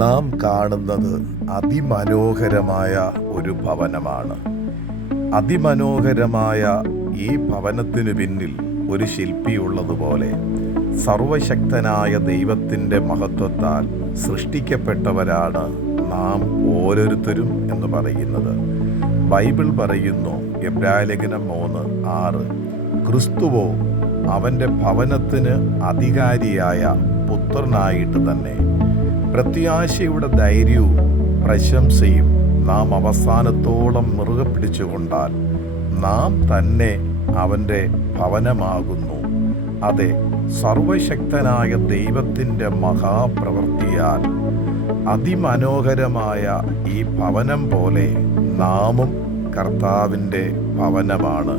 നാം കാണുന്നത് അതിമനോഹരമായ ഒരു ഭവനമാണ്. അതിമനോഹരമായ ഈ ഭവനത്തിനു പിന്നിൽ ഒരു ശില്പിയുള്ളതുപോലെ സർവശക്തനായ ദൈവത്തിൻ്റെ മഹത്വത്താൽ സൃഷ്ടിക്കപ്പെട്ടവരാണ് നാം ഓരോരുത്തരും എന്ന് പറയുന്നത്. ബൈബിൾ പറയുന്നു, എബ്രായലേഖനം 3:6, ക്രിസ്തുവോ അവൻ്റെ ഭവനത്തിന് അധികാരിയായ പുത്രനായിട്ട് തന്നെ. പ്രത്യാശയുടെ ധൈര്യവും പ്രശംസയും നാം അവസാനത്തോളം മുറുകെ പിടിച്ചുകൊണ്ടാൽ നാം തന്നെ അവൻ്റെ ഭവനമാകുന്നു. അതെ, സർവശക്തനായ ദൈവത്തിൻ്റെ മഹാപ്രവൃത്തിയാൽ അതിമനോഹരമായ ഈ ഭവനം പോലെ നാമും കർത്താവിൻ്റെ ഭവനമാണ്.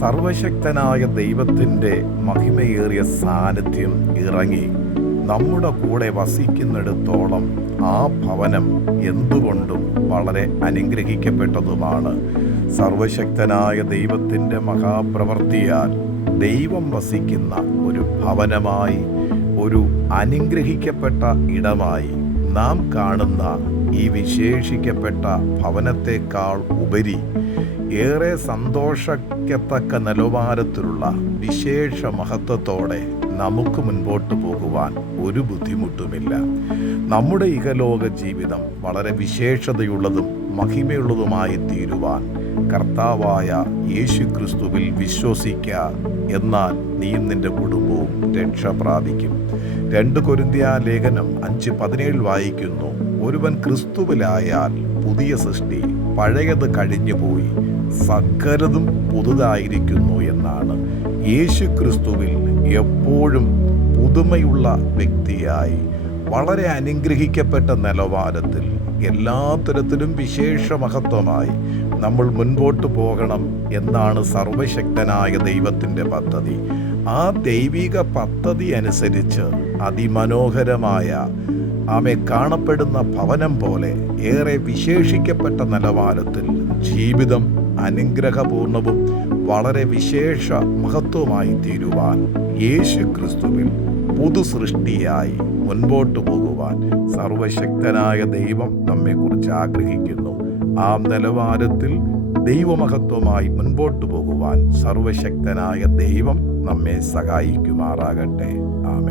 സർവശക്തനായ ദൈവത്തിൻ്റെ മഹിമയേറിയ സാന്നിധ്യം ഇറങ്ങി നമ്മുടെ കൂടെ വസിക്കുന്നിടത്തോളം ആ ഭവനം എന്തുകൊണ്ടും വളരെ അനുഗ്രഹിക്കപ്പെട്ടതുമാണ്. സർവശക്തനായ ദൈവത്തിൻ്റെ മഹാപ്രവൃത്തിയാൽ ദൈവം വസിക്കുന്ന ഒരു ഭവനമായി, ഒരു അനുഗ്രഹിക്കപ്പെട്ട ഇടമായി നാം കാണുന്ന ഈ വിശേഷിക്കപ്പെട്ട ഭവനത്തെക്കാൾ ഉപരി ഏറെ സന്തോഷിക്കത്തക്ക നിലവാരത്തിലുള്ള വിശേഷ മഹത്വത്തോടെ നമുക്ക് മുൻപോട്ട് പോകുവാൻ ഒരു ബുദ്ധിമുട്ടുമില്ല. നമ്മുടെ ഇഹലോക ജീവിതം വളരെ വിശേഷതയുള്ളതും മഹിമയുള്ളതുമായി തീരുവാൻ കർത്താവായ യേശുക്രിസ്തുവിൽ വിശ്വസിക്കുക. എന്നാൽ നീയും നിന്റെ കുടുംബവും രക്ഷ പ്രാപിക്കും. 2 കൊരിന്ത്യർ ലേഖനം 5:17 വായിക്കുന്നു, ഒരുവൻ ക്രിസ്തുവിലായാൽ പുതിയ സൃഷ്ടി, പഴയത് കഴിഞ്ഞുപോയി, സകലതും പുതുതായിരിക്കുന്നു എന്നാണ്. യേശുക്രിസ്തുവിൽ എപ്പോഴും പുതുമയുള്ള വ്യക്തിയായി വളരെ അനുഗ്രഹിക്കപ്പെട്ട നിലവാരത്തിൽ എല്ലാ തരത്തിലും വിശേഷ മഹത്വമായി നമ്മൾ മുൻപോട്ട് പോകണം എന്നാണ് സർവശക്തനായ ദൈവത്തിൻ്റെ പദ്ധതി. ആ ദൈവിക പദ്ധതി അനുസരിച്ച് അതിമനോഹരമായ കാണപ്പെടുന്ന ഭവനം പോലെ ഏറെ വിശേഷിക്കപ്പെട്ട നിലവാരത്തിൽ ജീവിതം അനുഗ്രഹപൂർണവും വളരെ വിശേഷ മഹത്വമായി തീരുവാൻ യേശുക്രിസ്തുവിൽ പുതു സൃഷ്ടിയായി മുൻപോട്ട് പോകുവാൻ സർവശക്തനായ ദൈവം നമ്മെക്കുറിച്ച് ആഗ്രഹിക്കുന്നു. ആ നിലവാരത്തിൽ ദൈവമഹത്വമായി മുൻപോട്ട് പോകുവാൻ സർവശക്തനായ ദൈവം നമ്മെ സഹായിക്കുമാറാകട്ടെ. ആമേൻ.